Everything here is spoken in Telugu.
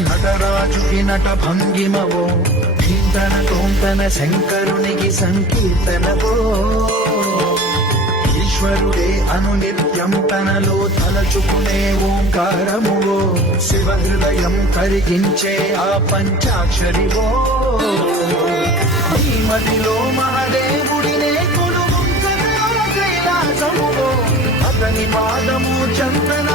నటరాజుకి నట భంగిమవో కీర్తన తోంతన శంకరునికి సంకీర్తనవో ఈశ్వరుడే అనునిత్యం తనలో తలచుకునే ఓంకారమువో శివ హృదయం కరిగించే ఆ పంచాక్షరివో ఈ మదిలో మహాదేవుడినే కొలువుంచగల కైలాసమువో అతని పాదము చందన